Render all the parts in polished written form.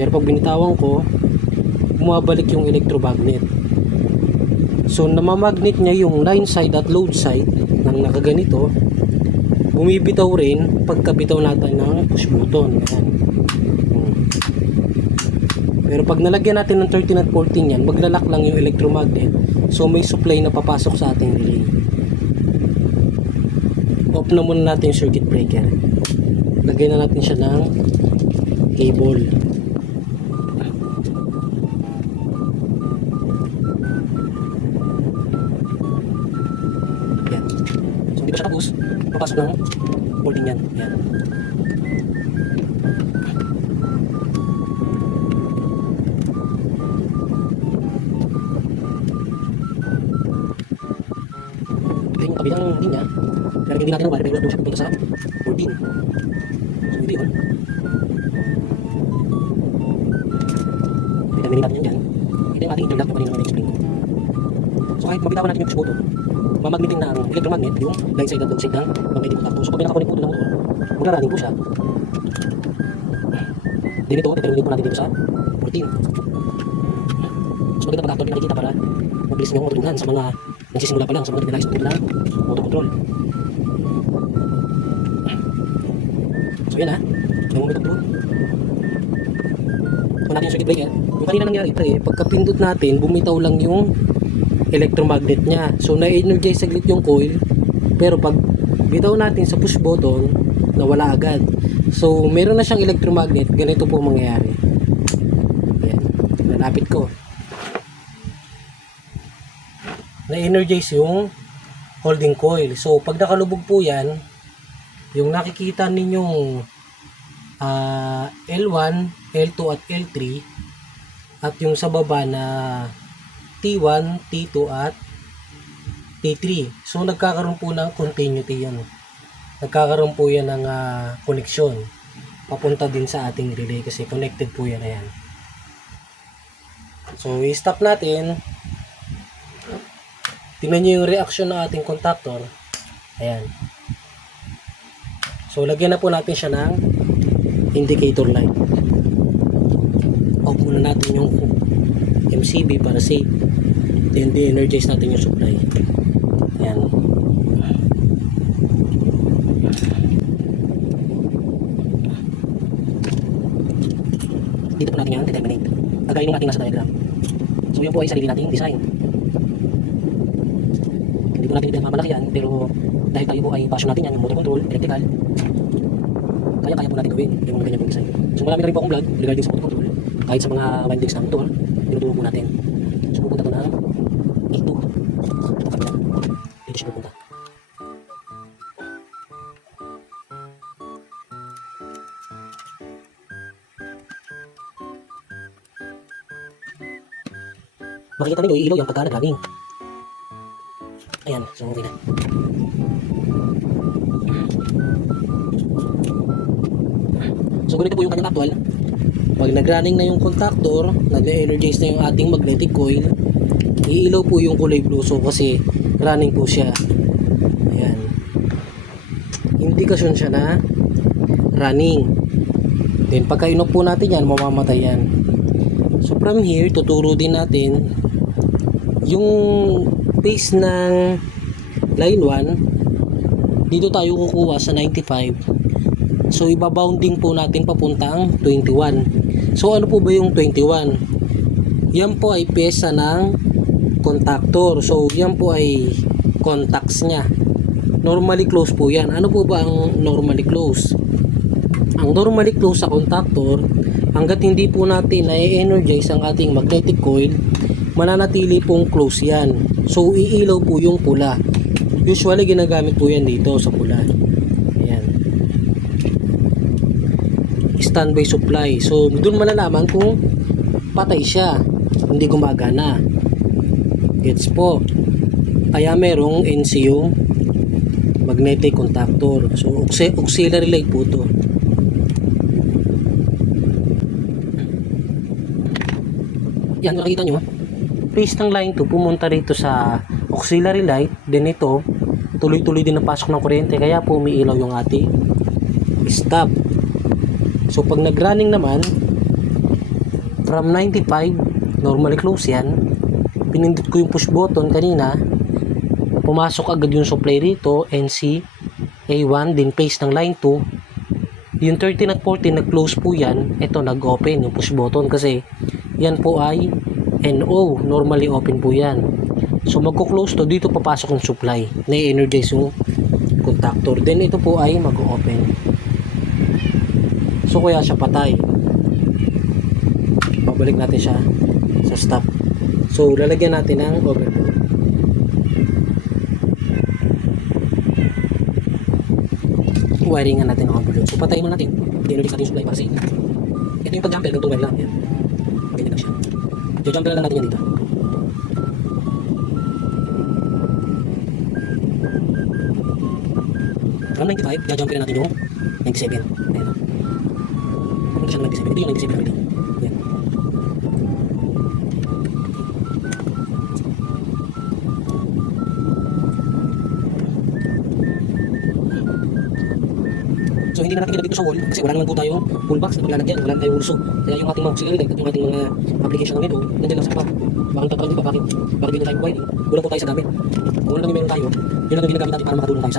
Pero pag binitawan ko, bumabalik yung electromagnet. So namamagnet niya yung line side at load side ng nakaganito. Bumibitaw rin pagkabitaw natin ng push button. Ayan. Pero pag nalagyan natin ng 13 at 14 yan, maglalak lang yung electromagnet. So may supply na papasok sa ating relay. Off na muna natin yung circuit breaker. Lagyan na natin siya ng cable. Yan. So hindi pa siya tapos, papasok ng 14 yan. Yan. Yung kabilang linya, lalagyan din natin ng wire pero doon siya pupunta sa 14. So ito yun. Determinin natin yan dyan. Ito yung ating interlock yung kanina na-explain ko. So kahit mabitawan natin yung push button, mamagnetin na ang electromagnet yung line side at load side ng magnetic contactor. So pag may nakakunik po doon ng motor, magra-running po siya. Then ito, determinin po natin dito sa 14. So maganda pag-actor din nakikita para mabilis yung motor dunhan sa mga nagsisimula pa lang sa mga nilais na ng motor control. So yan ha, yung motor control. So natin yung circuit breaker. Yung kanina nangyari ito pagkapindot natin, bumitaw lang yung electromagnet niya. So na-energize saglit yung coil, pero pag bitaw natin sa push button, nawala agad. So meron na siyang electromagnet, ganito po mangyayari. Yan, nalapit ko. Na-energize yung holding coil. So pag nakalubog po yan, yung nakikita ninyong L1, L2 at L3 at yung sa baba na T1, T2 at T3. So nagkakaroon po ng continuity yan. Nagkakaroon po yan ng connection papunta din sa ating relay kasi connected po yan. Ayan. So i-stop natin. Tingnan nyo yung reaction ng ating contactor. Ayan. So lagyan na po natin siya ng indicator light. Off muna natin yung MCB para safe. Then de-energize natin yung supply. Ayan. Dito po natin yan determinate. Kagaya ng ating nasa diagram. So yun po ay sarili nating design. Hindi po natin mamalaki yan, pero dahil tayo po ay passion natin yan, yung motor control, electrical, kaya po natin gawin yung ganyan pong design. So marami na rin po akong vlog regarding sa motor control, kahit sa mga windings ng motor, tinuturo po natin. So pupunta ito na A2. Ito kabila. Dito siya pupunta. Makikita ninyo, iilaw yung pagka nag-running. Ayan, so okay na. So ganito po yung kanyang actual. Pag nag-running na yung contactor, nag-energize na yung ating magnetic coil, iilaw po yung kulay blue. So kasi running po siya. Ayan. Indikasyon siya na running. Then pagka inok po natin yan, mamamatay yan. So from here, tuturo din natin yung phase ng line 1. Dito tayo kukuha sa 95. So ibabounding po natin papuntang 21. So ano po ba yung 21? Yan po ay pyesa ng contactor. So yan po ay contacts niya. Normally close po yan. Ano po ba ang normally close? Ang normally close sa contactor, hanggat hindi po natin na-energize ang ating magnetic coil, mananatili pong close yan. So iilaw po yung pula. Usually ginagamit po yan dito sa pula. Ayan. Standby supply. So doon malalaman kung patay siya, hindi gumagana. Gets po. Kaya merong NC yung magnetic contactor. So auxiliary light po to. Yan, nakikita nyo. Phase ng line 2 pumunta rito sa auxiliary light. Then ito, tuloy-tuloy din ang pasok ng kuryente. Kaya po umiilaw yung ating stop. So pag nag-running naman, from 95, normally close yan. Pinindot ko yung push button kanina, pumasok agad yung supply rito, NC A1, din pace ng line 2. Yung 13 at 14 nag-close po yan. Ito nag-open yung push button kasi yan po ay NO, normally open po yan. So magko-close to, dito papasok yung supply, na-energize yung contactor, then ito po ay mag-open. So kaya siya patay. Pabalik natin siya sa stop. So lalagyan natin ng overload. Wiringan natin ng overload. So patayin mo natin, i-energize natin yung supply para sa inyo. Ito yung pag-jumper ng 2 wire lang yan. Ganyan lang siya. Jo-jumper lang natin yan dito. From 95, ja-jumper natin yung 97. Ayan o. Pupunta siya ng 97. Ito yung 97 already. Ayan. So hindi na natin ginamit ito sa wall kasi wala naman po tayong full box na paglalagyan, wala na tayong ulso. Kaya yung ating mga auxiliary at yung ating mga application ng window, nandiyan lang sa baba. Bakit tatanong pa bakit? Bakit hindi na tayo wiring? Kulang po tayo sa gamit. Kung ano lang yung meron tayo, yun lang yung ginagamit natin para makatulong tayo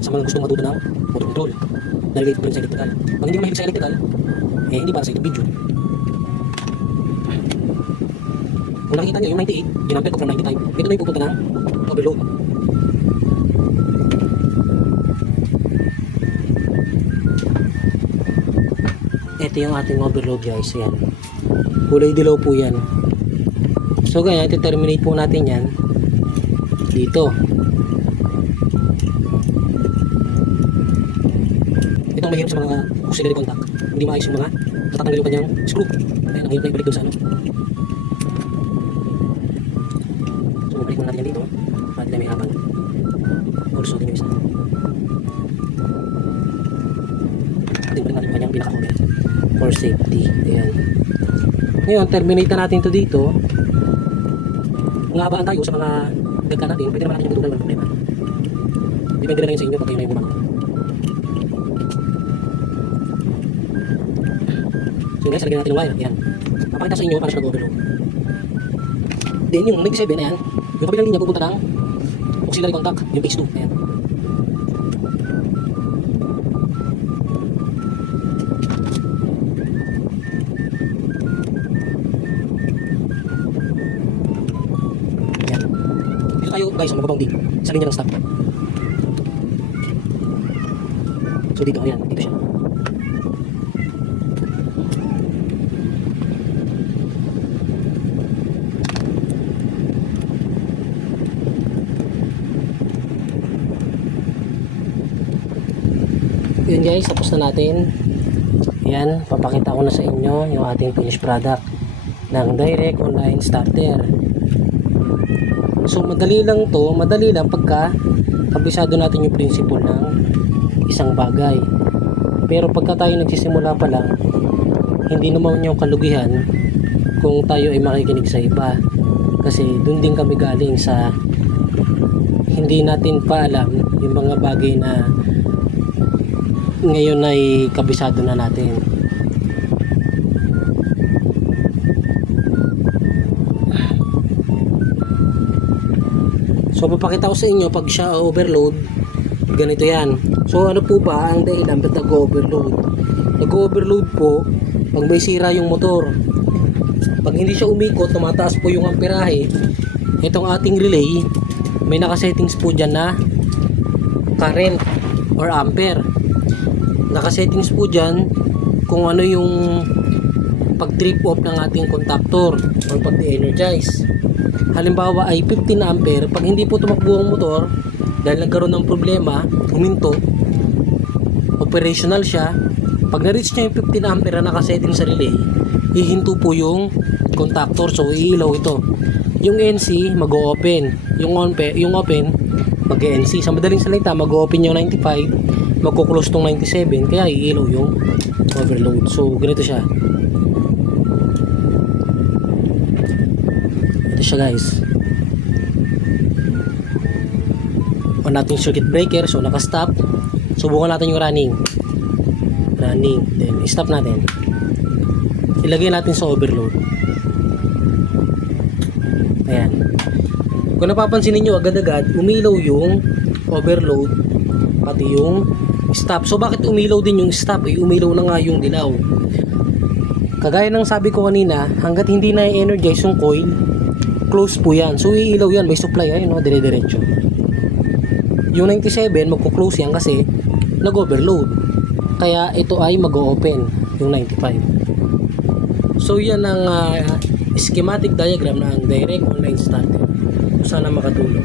sa mga gustong matuto ng motor control. Nalagay po rin sa electrical. Pag hindi mo mahilig sa electrical, eh hindi para sa ito video. Kung nakikita nyo yung 98, ginamper ko from 95, ito na yung pupunta ng overload. Ito yung ating overload guys, yan. Kulay dilaw po yan. So ganyan, iti-terminate po natin yan dito. Ito ang mahirap sa mga auxiliary contact. Hindi maayos yung mga natatanggal yung kanyang screw. Ayan, ang hirap na ibalik doon sa ano. So mabalik mo natin yan dito para hindi na may habang. Also din yung isa. Ating balik natin yung kanyang pinaka-cover for safety. Ayan. Ngayon, terminate na natin to dito. Kung nahabaan tayo sa mga dagka natin, pwede naman natin yung tutunan ng problema. Depende na lang yun sa inyo pag kayo na yung gumagawa. So guys, lagyan natin yung wire. Ayan. Papakita sa inyo para siya nag-overload. Then yung 97 na yan, yung kabilang linya pupunta ng auxiliary contact, yung phase 2. Ayan. Tayo guys, mababaw dito sa linya ng stop. So dito, ayan, dito siya. Yun guys, tapos na natin. Ayan, papakita ko na sa inyo yung ating finished product ng direct online starter. So madali lang to, madali lang pagka kabisado natin yung principle ng isang bagay. Pero pagka tayo nagsisimula pa lang, hindi naman yung kalugihan kung tayo ay makikinig sa iba. Kasi dun din kami galing sa hindi natin pa alam yung mga bagay na ngayon ay kabisado na natin. So papakita ko sa inyo pag siya overload, ganito yan. So ano po ba ang dahilan ba't nag-overload? Nag-overload po pag may sira yung motor. Pag hindi siya umikot, tumataas po yung amperahe. Itong ating relay, may nakasettings po dyan na current or ampere. Nakasettings po dyan kung ano yung pag trip off ng ating contactor or pag de-energize. Halimbawa ay 15 ampere, pag hindi po tumakbo ang motor dahil nagkaroon ng problema, huminto, operational siya, pag na-reach niya yung 15 ampere na nakasetting sa relay, hihinto po yung contactor, so iilaw ito. Yung NC mag-open, yung open mag-NC. Sa madaling salita, mag-open yung 95, magko-close tong 97, kaya iilaw yung overload. So ganito siya. Siya guys, on natin circuit breaker, so naka-stop. Subukan natin yung running, then stop natin. ilagay natin sa overload. Ayan. Kung napapansin niyo agad-agad, umilaw yung overload, pati yung stop. So bakit umilaw din yung stop? Umilaw na nga yung dilaw. Kagaya ng sabi ko kanina, hanggat hindi na i-energize yung coil, close po yan. So iilaw yan, may supply, ayun o, dire-diretso. Yung 97, magko-close yan kasi nag-overload. Kaya ito ay mag-open, yung 95. So yan ang schematic diagram ng direct online starter. Sana makatulong.